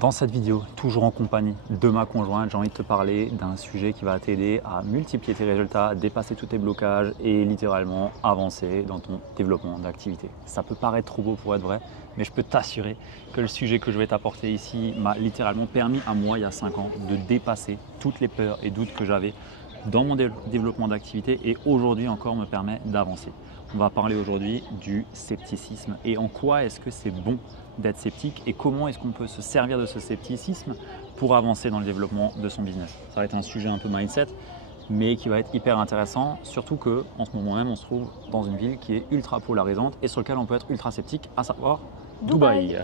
Dans cette vidéo, toujours en compagnie de ma conjointe, j'ai envie de te parler d'un sujet qui va t'aider à multiplier tes résultats, à dépasser tous tes blocages et littéralement avancer dans ton développement d'activité. Ça peut paraître trop beau pour être vrai, mais je peux t'assurer que le sujet que je vais t'apporter ici m'a littéralement permis à moi, il y a 5 ans, de dépasser toutes les peurs et doutes que j'avais dans mon développement d'activité et aujourd'hui encore me permet d'avancer. On va parler aujourd'hui du scepticisme et en quoi est-ce que c'est bon d'être sceptique et comment est-ce qu'on peut se servir de ce scepticisme pour avancer dans le développement de son business. Ça va être un sujet un peu mindset, mais qui va être hyper intéressant, surtout qu'en ce moment même, on se trouve dans une ville qui est ultra polarisante et sur laquelle on peut être ultra sceptique, à savoir Dubaï.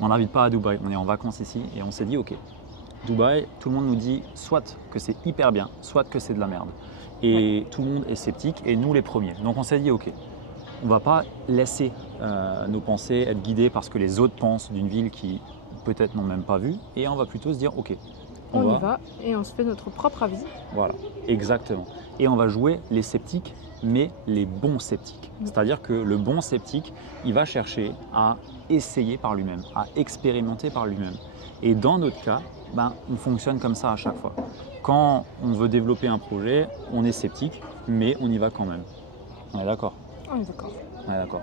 On n'habite pas à Dubaï, on est en vacances ici et on s'est dit ok, Dubaï, tout le monde nous dit soit que c'est hyper bien, soit que c'est de la merde. Et tout le monde est sceptique et nous les premiers. Donc on s'est dit ok, on ne va pas laisser nos pensées être guidées par ce que les autres pensent d'une ville qui peut-être n'ont même pas vu et on va plutôt se dire ok, on y va et on se fait notre propre avis. Voilà, exactement. Et on va jouer les sceptiques, mais les bons sceptiques. C'est-à-dire que le bon sceptique, il va chercher à essayer par lui-même, à expérimenter par lui-même. Et dans notre cas, on fonctionne comme ça à chaque fois. Quand on veut développer un projet, on est sceptique, mais on y va quand même. On est d'accord? On est d'accord. On est d'accord.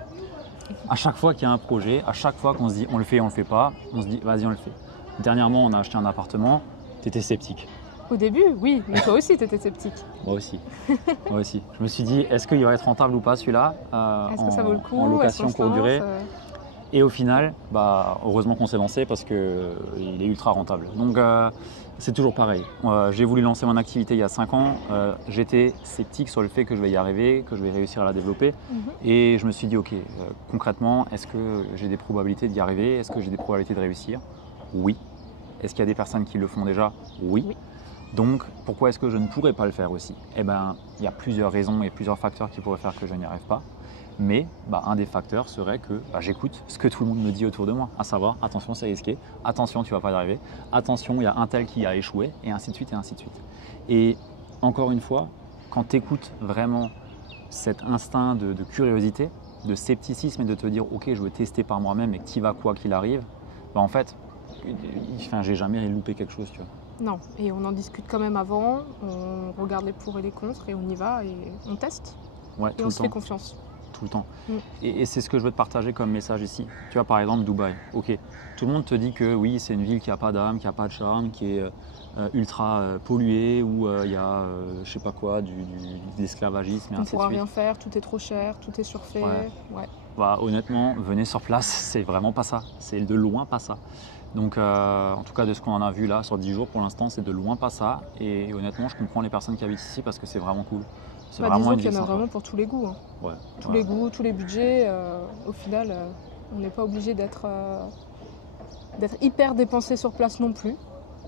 À chaque fois qu'il y a un projet, à chaque fois qu'on se dit on le fait, on le fait pas, on se dit vas-y on le fait. Dernièrement, on a acheté un appartement, tu étais sceptique. Au début, oui, mais toi aussi, tu étais sceptique. Moi aussi. Moi aussi. Je me suis dit, est-ce qu'il va être rentable ou pas celui-là Est-ce que ça vaut le coup? En location courte durée. Et au final, heureusement qu'on s'est lancé parce qu'il est ultra rentable. Donc c'est toujours pareil. J'ai voulu lancer mon activité il y a 5 ans. J'étais sceptique sur le fait que je vais y arriver, que je vais réussir à la développer. Et je me suis dit, ok, concrètement, est-ce que j'ai des probabilités d'y arriver? Est-ce que j'ai des probabilités de réussir? Oui. Est-ce qu'il y a des personnes qui le font déjà? Oui. Donc, pourquoi est-ce que je ne pourrais pas le faire aussi? Il y a plusieurs raisons et plusieurs facteurs qui pourraient faire que je n'y arrive pas. Mais un des facteurs serait que j'écoute ce que tout le monde me dit autour de moi, à savoir attention c'est risqué, attention tu ne vas pas y arriver, attention il y a un tel qui a échoué, et ainsi de suite et ainsi de suite. Et encore une fois, quand tu écoutes vraiment cet instinct de curiosité, de scepticisme et de te dire ok je veux tester par moi-même et que tu y vas quoi qu'il arrive, en fait, j'ai jamais loupé quelque chose, tu vois. Non, et on en discute quand même avant, on regarde les pour et les contre et on y va et on teste. Ouais, et on se fait confiance. Tout le temps. Et c'est ce que je veux te partager comme message ici. Tu vois, par exemple, Dubaï. Ok, tout le monde te dit que oui, c'est une ville qui n'a pas d'âme, qui n'a pas de charme, qui est ultra polluée, où il y a, je sais pas quoi, de l'esclavagisme et ainsi de suite. On ne pourra rien faire, tout est trop cher, tout est surfait. Ouais. Honnêtement, venez sur place, c'est vraiment pas ça. C'est de loin pas ça. Donc, en tout cas, de ce qu'on en a vu là, sur 10 jours pour l'instant, c'est de loin pas ça. Et honnêtement, je comprends les personnes qui habitent ici parce que c'est vraiment cool. C'est vraiment disons qu'il y en a vraiment pour tous les goûts. Ouais, tous les goûts, tous les budgets. Au final, on n'est pas obligé d'être hyper dépensé sur place non plus.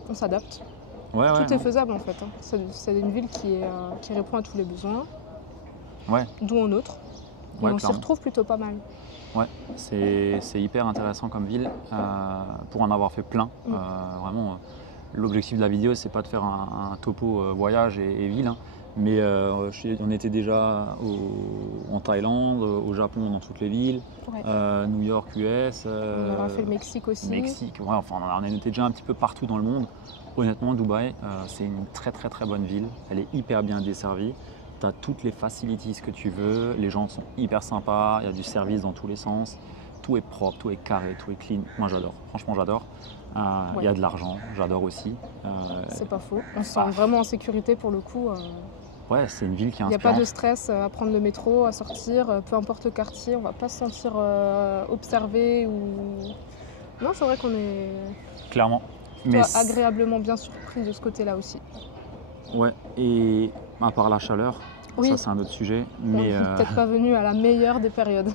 On s'adapte. Tout est faisable en fait. C'est une ville qui répond à tous les besoins. D'où en autre. Et on s'y retrouve plutôt pas mal. Ouais, c'est hyper intéressant comme ville pour en avoir fait plein. Vraiment, l'objectif de la vidéo, c'est pas de faire un topo voyage et ville. Mais on était déjà en Thaïlande, au Japon dans toutes les villes, New York, US. On a fait le Mexique aussi. On était déjà un petit peu partout dans le monde. Honnêtement, Dubaï, c'est une très très très bonne ville. Elle est hyper bien desservie. Tu as toutes les facilities que tu veux. Les gens sont hyper sympas. Il y a du service dans tous les sens. Tout est propre, tout est carré, tout est clean. Moi, j'adore. Franchement, j'adore. Il y a de l'argent, j'adore aussi. C'est pas faux. On se sent vraiment en sécurité pour le coup. Ouais, c'est une ville qui est inspirante. Il n'y a pas de stress à prendre le métro, à sortir, peu importe le quartier, on ne va pas se sentir observé ou... Non, c'est vrai qu'on est clairement agréablement bien surpris de ce côté-là aussi. Ouais, et à part la chaleur, ça c'est un autre sujet. Mais on n'est peut-être pas venu à la meilleure des périodes.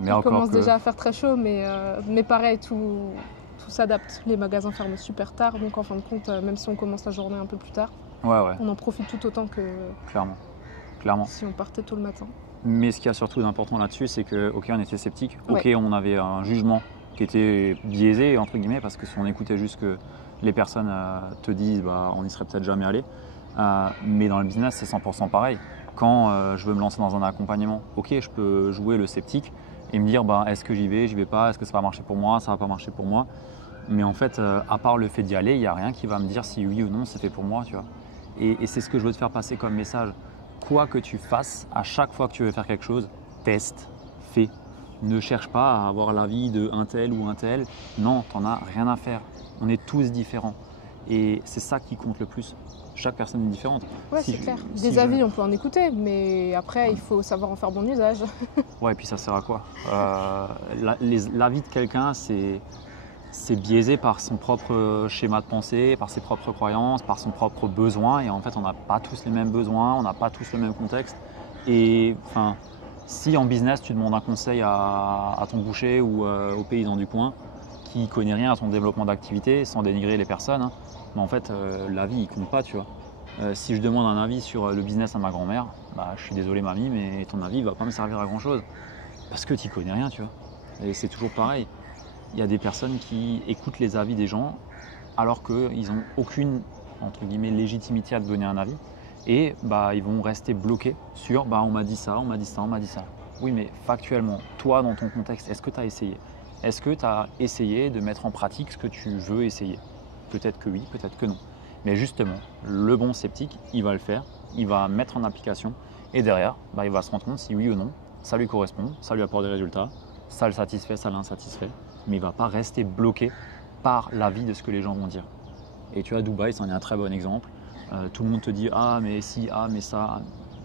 Mais il commence déjà à faire très chaud, mais pareil, tout s'adapte. Les magasins ferment super tard, donc en fin de compte, même si on commence la journée un peu plus tard, on en profite tout autant que clairement. Si on partait tôt le matin. Mais ce qu'il y a surtout d'important là-dessus, c'est que on était sceptique, on avait un jugement qui était biaisé entre guillemets, parce que si on écoutait juste que les personnes te disent, on n'y serait peut-être jamais allé. Mais dans le business, c'est 100% pareil. Quand je veux me lancer dans un accompagnement, je peux jouer le sceptique et me dire est-ce que j'y vais pas, est-ce que ça va marcher pour moi, ça va pas marcher pour moi. Mais en fait, à part le fait d'y aller, il n'y a rien qui va me dire si oui ou non c'est fait pour moi, tu vois. Et c'est ce que je veux te faire passer comme message. Quoi que tu fasses, à chaque fois que tu veux faire quelque chose, teste, fais. Ne cherche pas à avoir l'avis de un tel ou un tel. Non, t'en as rien à faire. On est tous différents. Et c'est ça qui compte le plus. Chaque personne est différente. Ouais, c'est clair. Des avis, on peut en écouter, mais après, il faut savoir en faire bon usage. Ouais, et puis ça sert à quoi? L'avis de quelqu'un, c'est biaisé par son propre schéma de pensée, par ses propres croyances, par son propre besoin. Et en fait, on n'a pas tous les mêmes besoins, on n'a pas tous le même contexte. Et enfin, si en business, tu demandes un conseil à ton boucher ou au paysan du coin, qui ne connaît rien à ton développement d'activité, sans dénigrer les personnes, hein, mais en fait, l'avis, il compte pas, tu vois. Si je demande un avis sur le business à ma grand-mère, bah, je suis désolé mamie, mais ton avis ne va pas me servir à grand-chose. Parce que tu n'y connais rien, tu vois. Et c'est toujours pareil. Il y a des personnes qui écoutent les avis des gens alors qu'ils n'ont aucune, entre guillemets, légitimité à te donner un avis. Et bah, ils vont rester bloqués sur bah, on m'a dit ça, on m'a dit ça, on m'a dit ça. Oui, mais factuellement, toi, dans ton contexte, est-ce que tu as essayé? Est-ce que tu as essayé de mettre en pratique ce que tu veux essayer? Peut-être que oui, peut-être que non. Mais justement, le bon sceptique, il va le faire, il va mettre en application et derrière, bah, il va se rendre compte si oui ou non, ça lui correspond, ça lui apporte des résultats, ça le satisfait, ça l'insatisfait, mais il ne va pas rester bloqué par l'avis de ce que les gens vont dire. Et tu vois, Dubaï, c'en est un très bon exemple. Tout le monde te dit « Ah, mais si, ah, mais ça… »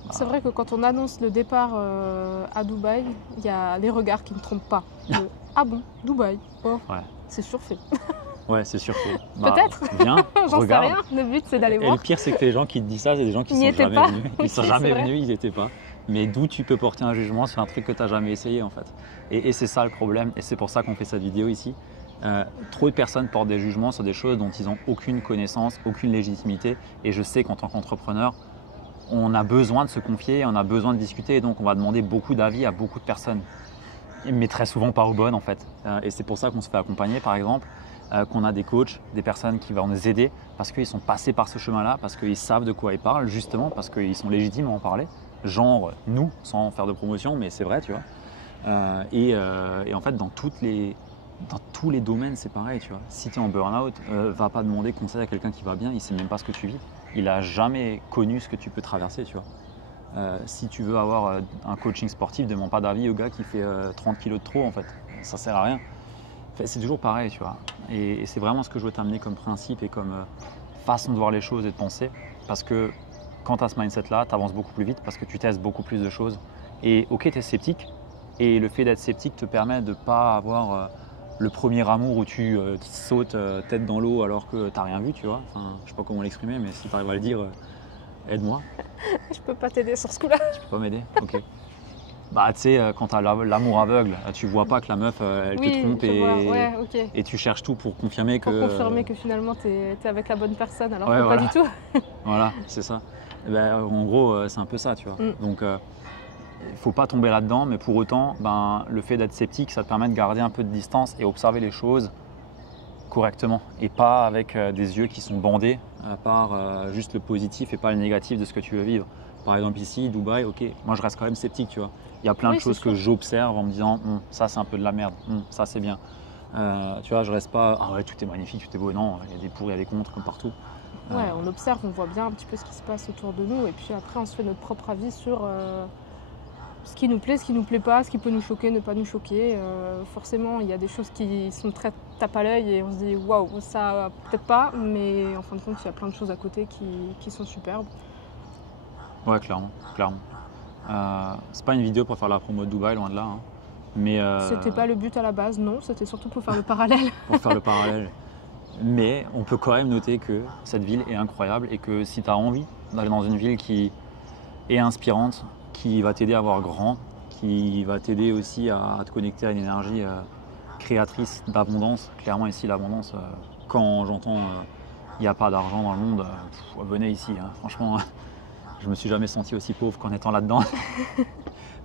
C'est vrai que quand on annonce le départ à Dubaï, il y a les regards qui ne trompent pas. Ah bon, Dubaï, oh, ouais. C'est surfait. Ouais, c'est sûr. Peut-être. Viens, j'en sais rien. Le but, c'est d'aller voir. Et le pire, c'est que les gens qui te disent ça, c'est des gens qui ne sont jamais venus. Ils ne sont jamais venus, ils n'y étaient pas. Mais d'où tu peux porter un jugement sur un truc que tu n'as jamais essayé, en fait. Et c'est ça le problème. Et c'est pour ça qu'on fait cette vidéo ici. Trop de personnes portent des jugements sur des choses dont ils n'ont aucune connaissance, aucune légitimité. Et je sais qu'en tant qu'entrepreneur, on a besoin de se confier, on a besoin de discuter. Et donc, on va demander beaucoup d'avis à beaucoup de personnes. Mais très souvent pas aux bonnes, en fait. Et c'est pour ça qu'on se fait accompagner, par exemple. Qu'on a des coachs, des personnes qui vont nous aider parce qu'ils sont passés par ce chemin-là, parce qu'ils savent de quoi ils parlent, justement parce qu'ils sont légitimes à en parler. Genre nous, sans faire de promotion, mais c'est vrai, tu vois. Et en fait, dans tous les domaines, c'est pareil, tu vois. Si tu es en burn-out, va pas demander conseil à quelqu'un qui va bien, il ne sait même pas ce que tu vis. Il n'a jamais connu ce que tu peux traverser, tu vois. Si tu veux avoir un coaching sportif, ne demande pas d'avis au gars qui fait 30 kilos de trop, en fait. Ça sert à rien. C'est toujours pareil, tu vois. Et c'est vraiment ce que je veux t'amener comme principe et comme façon de voir les choses et de penser. Parce que quand tu as ce mindset-là, tu avances beaucoup plus vite parce que tu testes beaucoup plus de choses. Et ok, tu es sceptique. Et le fait d'être sceptique te permet de ne pas avoir le premier amour où tu sautes tête dans l'eau alors que tu n'as rien vu, tu vois. Enfin, je ne sais pas comment l'exprimer, mais si tu arrives à le dire, aide-moi. Je peux pas t'aider sur ce coup-là. Tu peux pas m'aider? Ok. Bah, tu sais, quand tu as l'amour aveugle, tu vois pas que la meuf, elle te trompe et tu cherches tout pour confirmer que… Pour confirmer que finalement, tu es avec la bonne personne, alors que pas du tout. Voilà, c'est ça. Et ben, en gros, c'est un peu ça, tu vois. Donc, il ne faut pas tomber là-dedans, mais pour autant, le fait d'être sceptique, ça te permet de garder un peu de distance et observer les choses correctement et pas avec des yeux qui sont bandés par juste le positif et pas le négatif de ce que tu veux vivre. Par exemple ici, Dubaï, ok, moi je reste quand même sceptique, tu vois. Il y a plein de choses que j'observe en me disant ça c'est un peu de la merde, ça c'est bien. Tu vois, je reste pas ah ouais tout est magnifique, tout est beau. Non, il y a des pour, il y a des contre comme partout. Ouais, on observe, on voit bien un petit peu ce qui se passe autour de nous et puis après on se fait notre propre avis sur ce qui nous plaît, ce qui nous plaît pas, ce qui peut nous choquer, ne pas nous choquer. Forcément, il y a des choses qui sont très tape à l'œil et on se dit waouh, ça peut-être pas, mais en fin de compte, il y a plein de choses à côté qui sont superbes. Ouais, clairement. C'est pas une vidéo pour faire la promo de Dubaï, loin de là. Hein. Mais c'était pas le but à la base, non, c'était surtout pour faire le parallèle. Pour faire le parallèle. Mais on peut quand même noter que cette ville est incroyable et que si tu as envie d'aller dans une ville qui est inspirante, qui va t'aider à voir grand, qui va t'aider aussi à te connecter à une énergie créatrice d'abondance. Clairement ici, l'abondance, quand j'entends il n'y a pas d'argent dans le monde, venez ici. Hein. Franchement, je me suis jamais senti aussi pauvre qu'en étant là-dedans.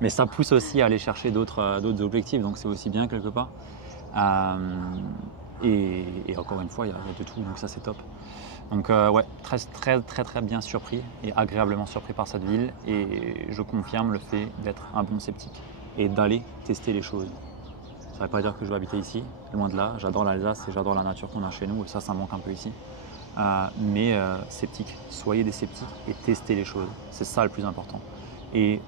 Mais ça pousse aussi à aller chercher d'autres objectifs, donc c'est aussi bien quelque part. Et encore une fois, il y a de tout, donc ça c'est top. Donc ouais, très bien surpris et agréablement surpris par cette ville. Et je confirme le fait d'être un bon sceptique et d'aller tester les choses. Ça ne veut pas dire que je veux habiter ici, loin de là. J'adore l'Alsace et j'adore la nature qu'on a chez nous et ça manque un peu ici. Mais sceptique, soyez des sceptiques et testez les choses. C'est ça le plus important. Et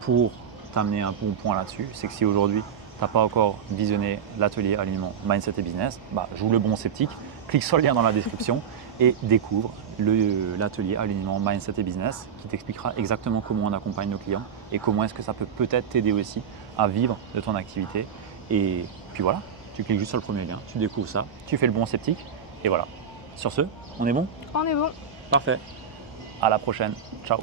pour t'amener un bon point là-dessus, c'est que si aujourd'hui, tu n'as pas encore visionné l'atelier alignement mindset et business, joue le bon sceptique, clique sur le lien dans la description et découvre l'atelier alignement mindset et business qui t'expliquera exactement comment on accompagne nos clients et comment est-ce que ça peut peut-être t'aider aussi à vivre de ton activité. Et puis voilà, tu cliques juste sur le premier lien, tu découvres ça, tu fais le bon sceptique et voilà. Sur ce, on est bon? On est bon. Parfait. À la prochaine. Ciao.